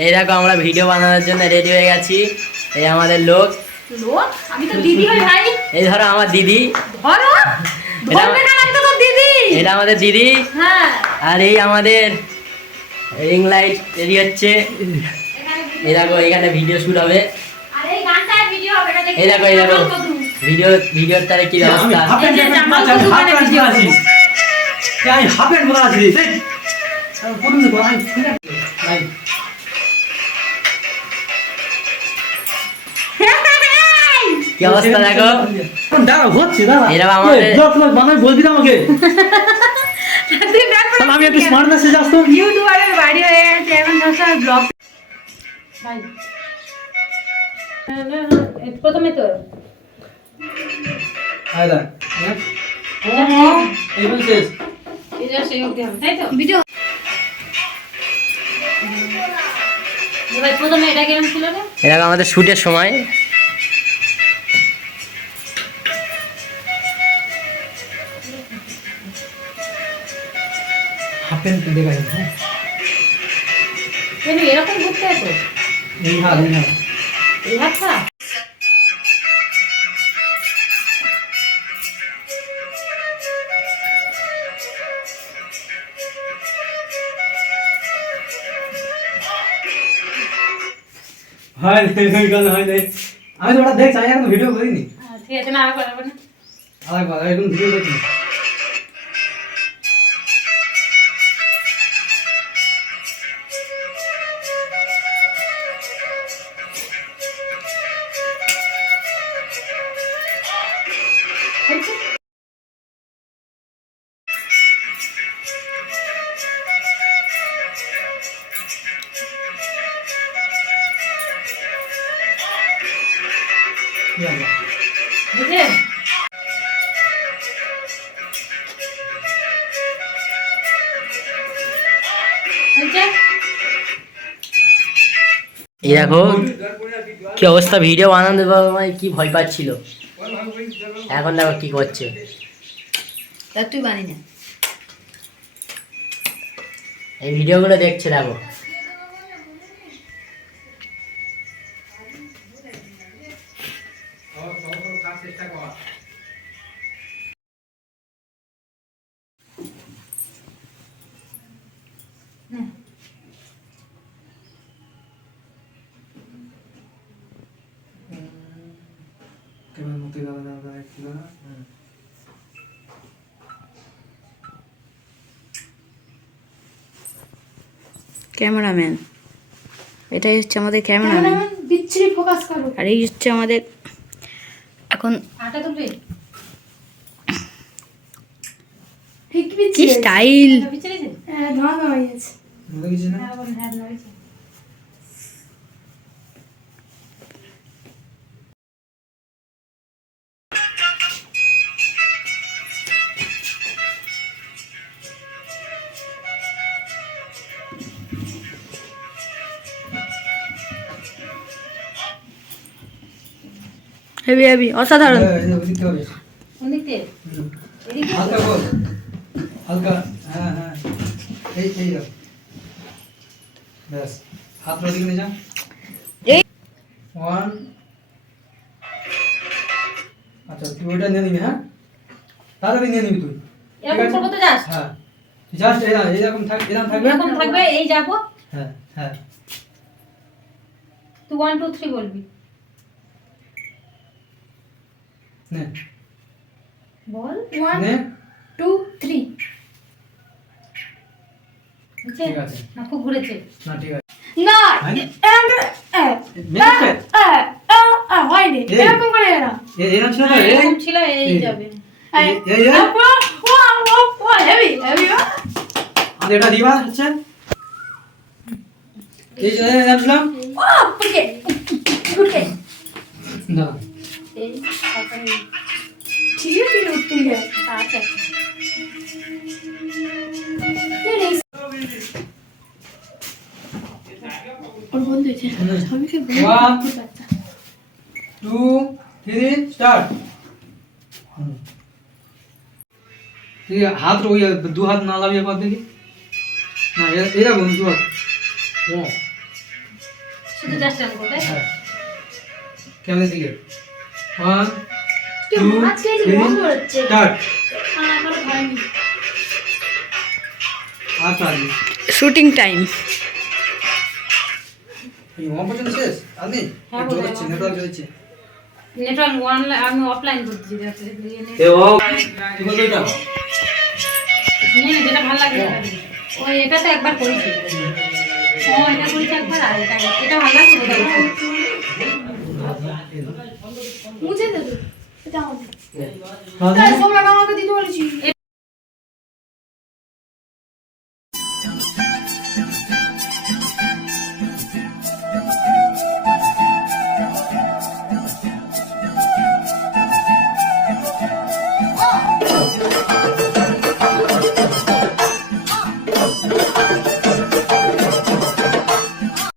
এই দেখো আমরা ভিডিও বানানোর জন্য রেডি হয়ে গেছি। এই আমাদের লোক। লোক? আমি তো দিদি হই ভাই। এই ধরো আমার দিদি। এটা- ধরবে না আমি তো তোর দিদি। এটা আমাদের দিদি। হ্যাঁ। আর এই আমাদের রিং লাইট রেডি হচ্ছে। এই দেখো এখানে ভিডিও শুট হবে। আর এই দেখো এই দেখো ভিডিও ভিডিওর তারে কি ব্যবস্থা? হাফ প্যান্ট এই যে কি অবস্থা দেখো হচ্ছে, দাঁড়া। এরকম আমাদের- বানাই বলবি না আমাকে? আমি একটু smart message আসতো। ইউটিউবারের বাড়ি হয়ে গেছে এখন সবসময় ব্লগ ভাই প্রথমে তো আয় দেখ, হ্যাঁ? ও, ও, এইবার শেষ। এটা সেই অবধি তাই তো ভিডিও ভাই প্রথমে এটা আমাদের শুটের সময় হাফ প্যান্ট যাবে, হ্যাঁ? কেন এরকম ঘুরতে আছে এই হাত, এই হাত। এই হাতটা হয় হয় হয় নাই। আমি তো ওটা দেখছি আমি এখন ভিডিও করিনি ঠিক আছে না আর করাবো না আরেকবার এখন ভিডিও করছি এই দেখো কি অবস্থা? ভিডিও বানাতে সময় কি ভয় পাচ্ছিল। এখন দেখো কি করছে। তুই বানি না। এই ভিডিওগুলো দেখছে দেখো। কেমন মতো দাদা দাদা একটু দাদা ক্যামেরাম্যান এটাই হচ্ছে আমাদের ক্যামেরাম্যান বিচ্ছিরি ফোকাস করো। আর এই হচ্ছে আমাদের এখন আটা তুলবি। কি স্টাইল বিচ্ছিরি হ্যাঁ ধোঁয়া ধোঁয়া হয়ে গেছে। মতো কিছু না হ্যাঁ বল হ্যাঁ হেভি হেভি অসাধারণ। হ্যাঁ, হালকা হ্যাঁ হ্যাঁ। এই এই ব্যাস। হাত ওদিকে নিয়ে যা। এই- ওয়ান আচ্ছা তুই ওইটা নিয়ে নিবি হ্যাঁ? তাড়াতাড়ি নিয়ে নিবি তুই। এরকম করব তো যাস হ্যাঁ। জাস্ট এরা এরকম থাক এরকম থাকবে? এরকম থাকবে এই যাব। হ্যাঁ হ্যাঁ। তুই ওয়ান টু থ্রি বলবি। নে। বল। ওয়ান টু থ্রি ঠিক আছে। না খুব ঘুরেছে। না ঠিক আছে। না হ্যাঁ? এরকম হয়নি। এরকম করে না এরকম ছিল হ্যাঁ, এরকম ছিল এই। যাবে। আর এটা দিবা হচ্ছে এই যে পুকে পুকে না। বন্ধু হাত ওই দু হাত না লাভিয়ে কর দেখি না এ- এরকম দু হাত হ্যাঁ ক্যামেরা দিকে ওয়ান টু থ্রি স্টার্ট হ্যাঁ শুটিং টাইম শেষ? হ্যাঁ, হচ্ছে one নেটওয়ার্ক চলছে নেটওয়ার্ক অনলাইন আমি অফলাইন করতেছি এ ও কি বলছো এটা? নিয়ে যেটা ভালো লাগে ওই এটা তো একবার করেছি। ও এটা করেছি একবার আর এটা এটা ভালো লাগে। মুছে দে। তো এটা আমাকে তাহলে সম্রাট আমাকে দিতে বলেছি।